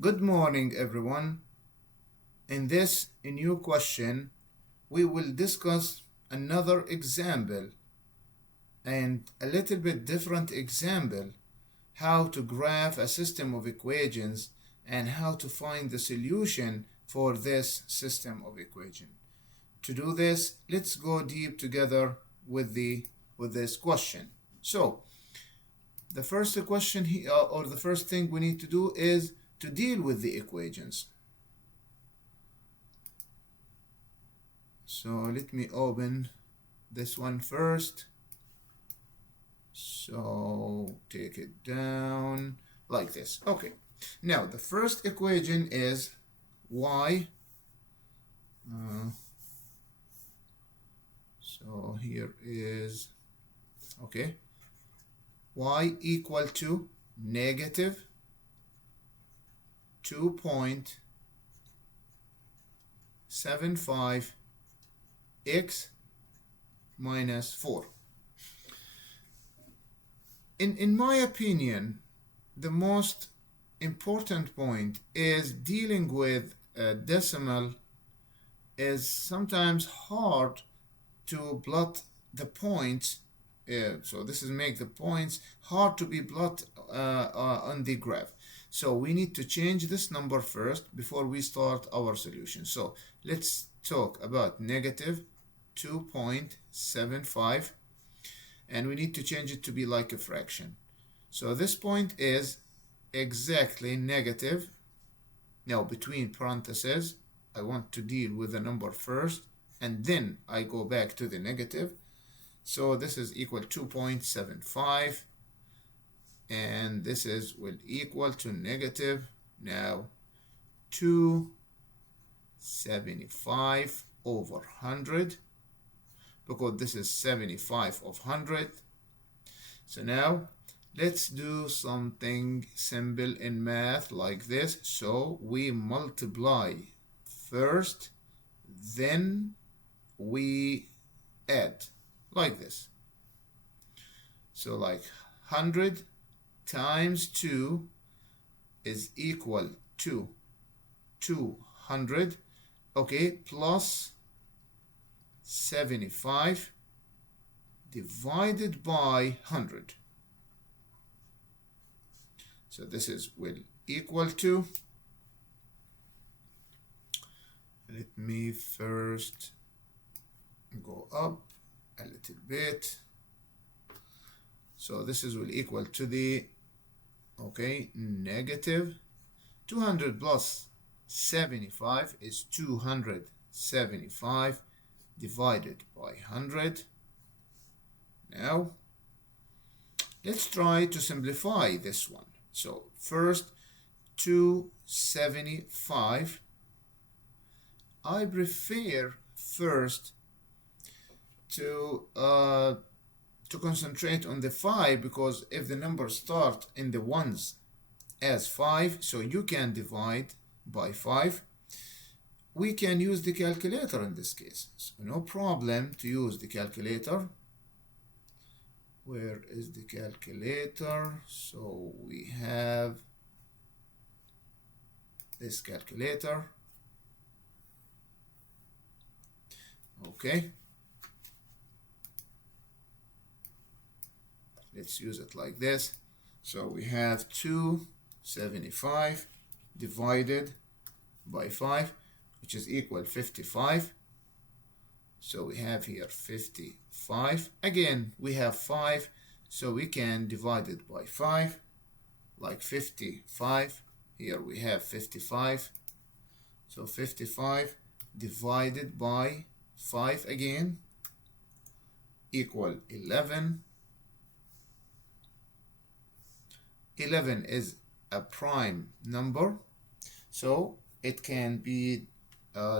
Good morning, everyone. In this new question, we will discuss another example and a little bit different example, how to graph a system of equations and how to find the solution for this system of equation. To do this, let's go deep together with this question. So, the first question here, or the first thing we need to do is to deal with the equations. So let me open this one first. So take it down like this. Okay. Now the first equation is y. So here is, okay, y equal to negative 2.75 x minus 4. In my opinion, the most important point is dealing with a decimal is sometimes hard to plot the points. So this is make the points hard to be plotted on the graph. So we need to change this number first before we start our solution. So let's talk about negative 2.75, and we need to change it to be like a fraction. So this point is exactly negative. Now between parentheses, I want to deal with the number first, and then I go back to the negative. So this is equal 2.75, and this is will equal to negative now 275 over 100, because this is 75 of 100. So now let's do something simple in math like this. So we multiply first, then we add like this. So like 100 times 2 is equal to 200, okay, plus 75 divided by 100. So this is will equal to, let me first go up a little bit. So this is will equal to the, okay, negative 200 plus 75 is 275 divided by 100. Now let's try to simplify this one. So first 275, I prefer first to concentrate on the 5, because if the numbers start in the ones as 5, so you can divide by 5. We can use the calculator in this case, so no problem to use the calculator. Where is the calculator? So we have this calculator. Okay, let's use it like this. So we have 275 divided by 5, which is equal 55. So we have here 55. Again, we have 5, so we can divide it by 5, like 55. Here we have 55. So 55 divided by 5 again, equal 11. 11 is a prime number, so it can be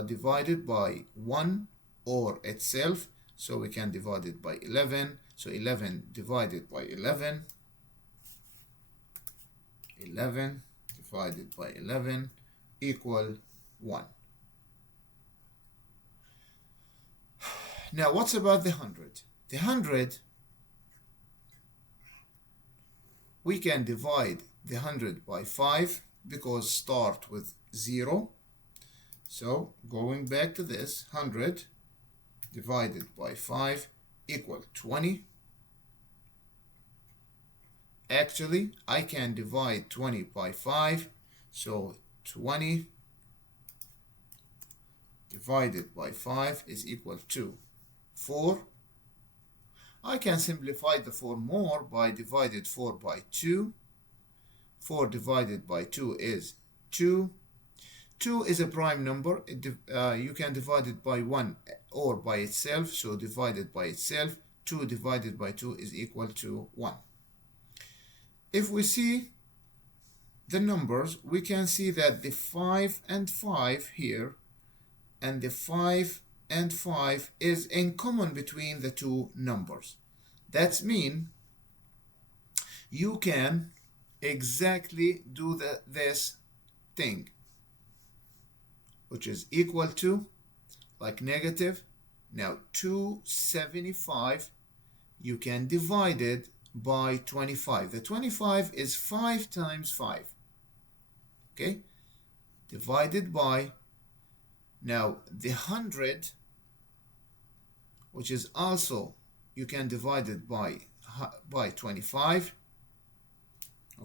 divided by 1 or itself, so we can divide it by 11. So 11 divided by 11, 11 divided by 11 equal 1. Now what's about the 100? The 100, we can divide the 100 by 5, because start with 0. So going back to this, 100 divided by 5 equal 20. Actually, I can divide 20 by 5. So 20 divided by 5 is equal to 4. I can simplify the 4 more by divided 4 by 2. 4 divided by 2 is 2. 2 is a prime number. You can divide it by 1 or by itself. So divided by itself, 2 divided by 2 is equal to 1. If we see the numbers, we can see that the 5 and 5 here and the 5 and 5 is in common between the two numbers. That means you can exactly do this thing, which is equal to, like negative. Now 275, you can divide it by 25. The 25 is 5 times 5. Okay? Divided by, now the 100, which is also, you can divide it by 25.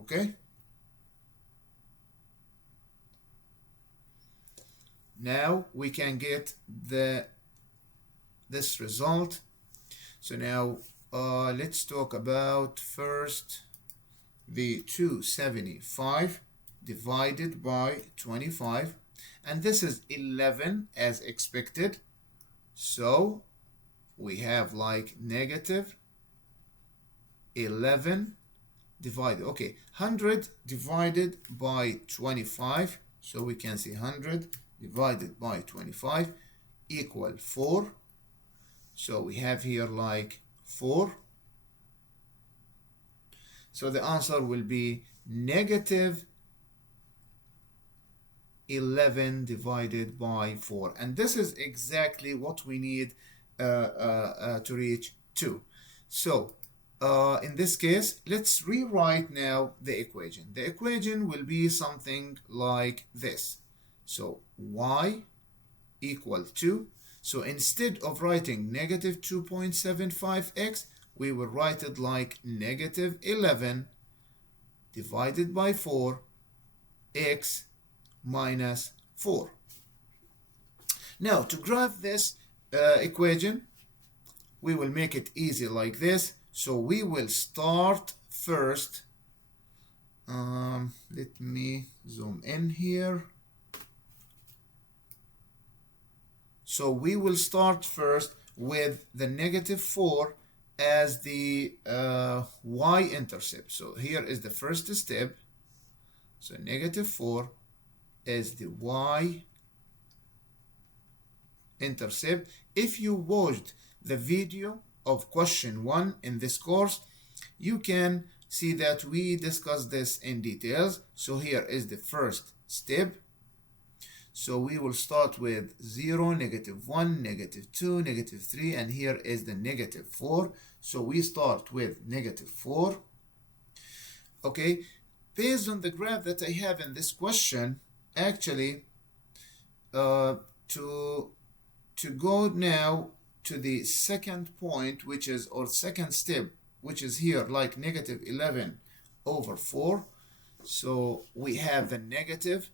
Okay? Now we can get this result. So now let's talk about first the 275 divided by 25, and this is 11 as expected. So we have like negative 11 divided, okay, 100 divided by 25. So we can see 100 divided by 25 equal 4. So we have here like 4. So the answer will be negative 11 divided by 4. And this is exactly what we need to reach 2. So in this case, let's rewrite now the equation. The equation will be something like this. So y equal to, so instead of writing negative 2.75x, we will write it like negative 11 divided by 4 x minus 4. Now to graph this equation, we will make it easy like this. So we will start first, let me zoom in here. So we will start first with the negative 4 as the y-intercept. So here is the first step. So negative 4 is the y-intercept. If you watched the video of question 1 in this course, you can see that we discussed this in details. So here is the first step. So we will start with 0, negative 1, negative 2, negative 3, and here is the negative 4. So we start with negative 4. Okay, based on the graph that I have in this question, actually, to go now to the second point, which is, or second step, which is here, like negative 11 over 4. So we have the negative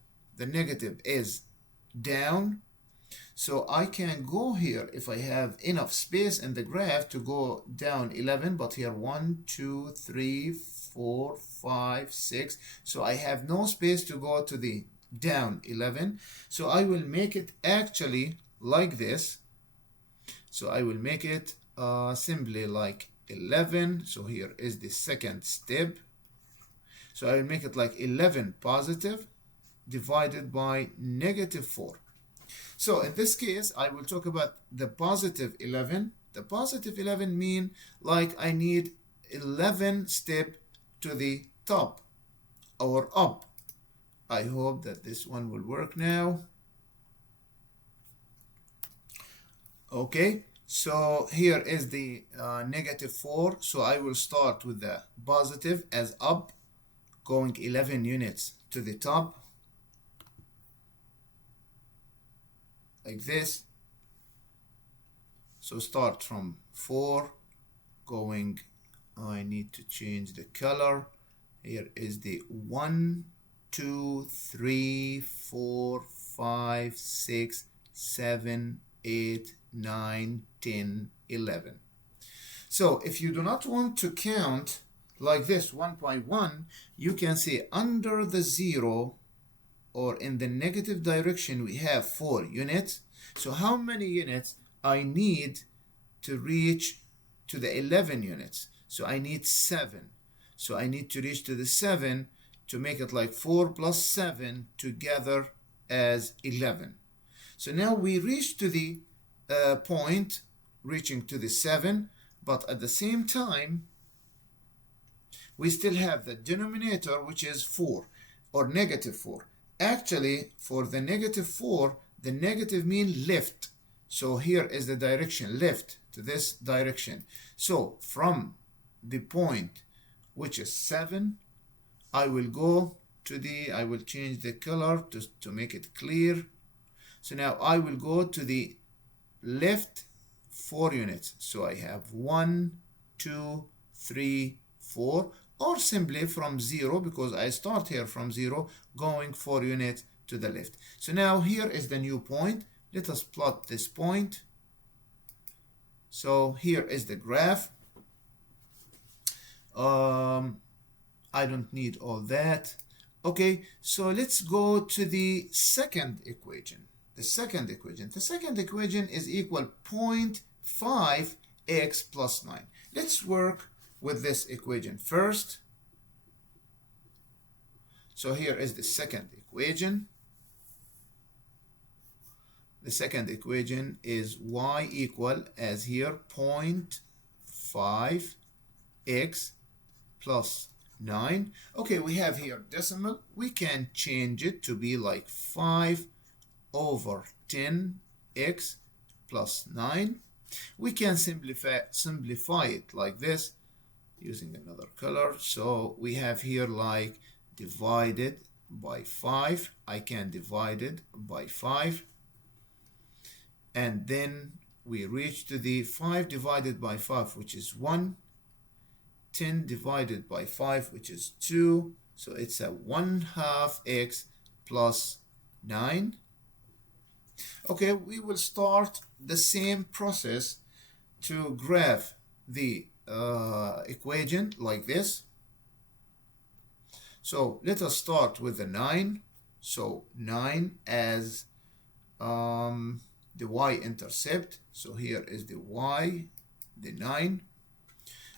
is down. So I can go here if I have enough space in the graph to go down 11, but here 1, 2, 3, 4, 5, 6. So I have no space to go to the down 11. So I will make it actually like this. So I will make it simply like 11. So here is the second step. So I will make it like 11 positive divided by negative 4. So in this case, I will talk about the positive 11. The positive 11 mean like I need 11 step to the top or up. I hope that this one will work now. Okay, so here is the negative 4. So I will start with the positive as up, going 11 units to the top like this. So start from 4 going, I need to change the color. Here is the 1, 2, 3, 4, 5, 6, 7, 8, 9, 10, 11. So if you do not want to count like this 1 by 1, you can say under the 0 or in the negative direction we have 4 units. So how many units I need to reach to the 11 units? So I need 7. So I need to reach to the 7 to make it like 4 plus 7 together as 11. So now we reach to the point reaching to the 7, but at the same time we still have the denominator, which is 4 or negative 4. Actually, for the negative 4, the negative mean left. So here is the direction, left to this direction. So from the point, which is 7, I will go to I will change the color to make it clear. So now I will go to the left 4 units. So I have 1, 2, 3, 4, or simply from 0, because I start here from 0, going 4 units to the left. So now here is the new point. Let us plot this point. So here is the graph. I don't need all that. Okay, so let's go to the second equation. The second equation is equal 0.5x plus 9. Let's work with this equation first. So here is the second equation. The second equation is y equal, as here, 0.5x plus 9. Okay, we have here decimal. We can change it to be like 5 over 10x plus 9. We can simplify it like this using another color. So we have here like divided by 5. I can divide it by 5. And then we reach to the 5 divided by 5, which is 1. 10 divided by 5, which is 2. So it's a 1/2 x plus 9. Okay, we will start the same process to graph the equation like this. So let us start with the 9. So 9 as the y-intercept. So here is the y, the 9.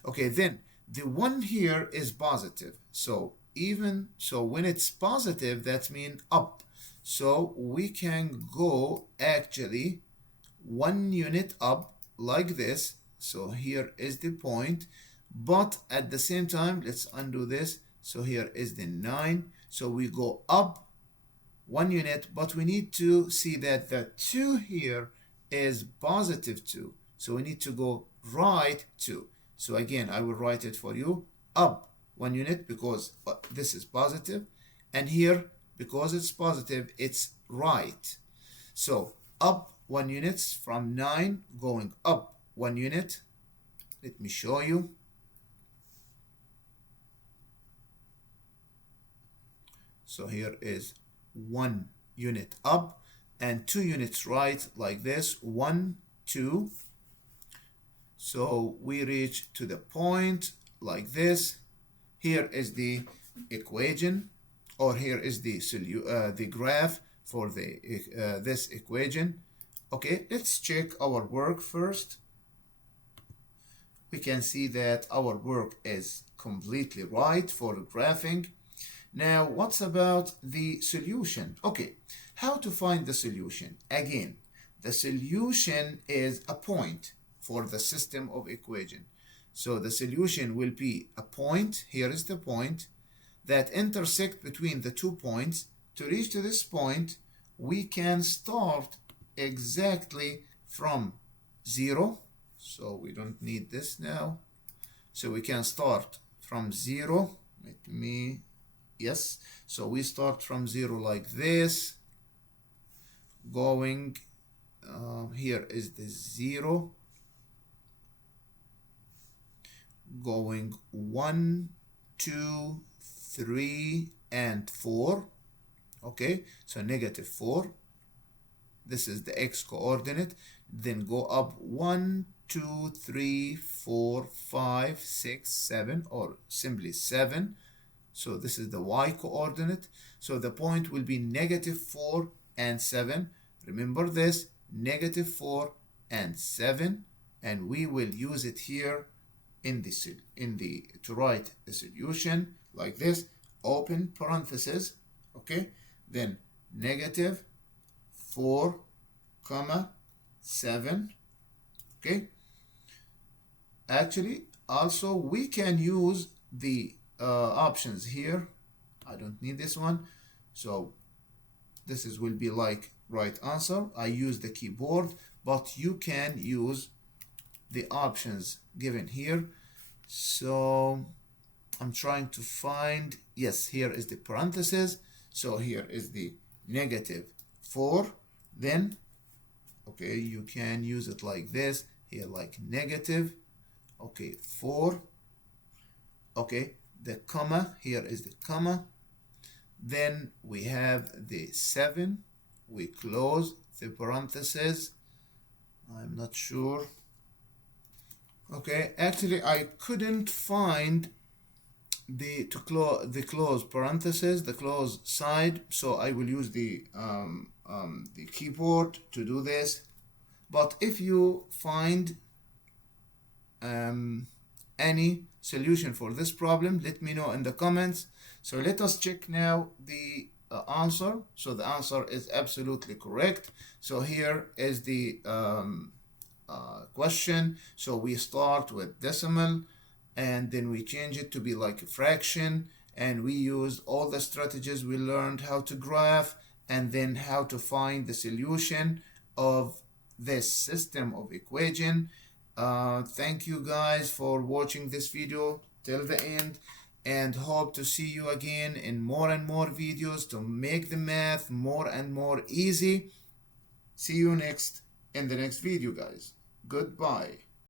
Okay, then the 1 here is positive. So when it's positive, that means up. So we can go actually 1 unit up like this. So here is the point. But at the same time, let's undo this. So here is the 9. So we go up 1 unit, but we need to see that the 2 here is positive 2. So we need to go right 2. So again, I will write it for you. Up 1 unit because this is positive. And here, because it's positive, it's right. So up 1 unit from 9 going up 1 unit. Let me show you. So here is 1 unit up and 2 units right like this. 1, 2. So we reach to the point like this. Here is the equation, or here is the graph for this equation. Okay, let's check our work first. We can see that our work is completely right for graphing. Now, what's about the solution? Okay, how to find the solution? Again, the solution is a point for the system of equation. So the solution will be a point, here is the point, that intersect between the 2 points. To reach to this point, we can start exactly from 0. So we don't need this now. So we can start from 0. Let me Yes, so we start from 0 like this, going here is the 0, going 1, 2, 3, and 4. Okay, so negative 4. This is the x coordinate. Then go up 1, 2, 3, 4, 5, 6, 7, or simply 7. So this is the y coordinate. So the point will be negative 4 and 7. Remember this, negative 4 and 7. And we will use it here to write the solution like this. Open parenthesis. Okay. Then negative 4, comma 7. Okay. Actually, also we can use the options here. I don't need this one, so this will be like right answer. I use the keyboard, but you can use the options given here. So I'm trying to find, yes, here is the parenthesis. So here is the negative 4. Then okay, you can use it like this here, like negative, okay, 4. Okay, the comma, here is the comma. Then we have the 7. We close the parenthesis. I'm not sure. Okay, actually I couldn't find the close parenthesis, the close side, so I will use the keyboard to do this. But if you find any solution for this problem, let me know in the comments. So let us check now the answer. So the answer is absolutely correct. So here is the question. So we start with decimal, and then we change it to be like a fraction, and we use all the strategies we learned, how to graph, and then how to find the solution of this system of equation. Thank you guys for watching this video till the end, and hope to see you again in more and more videos to make the math more and more easy. See you in the next video, guys. Goodbye.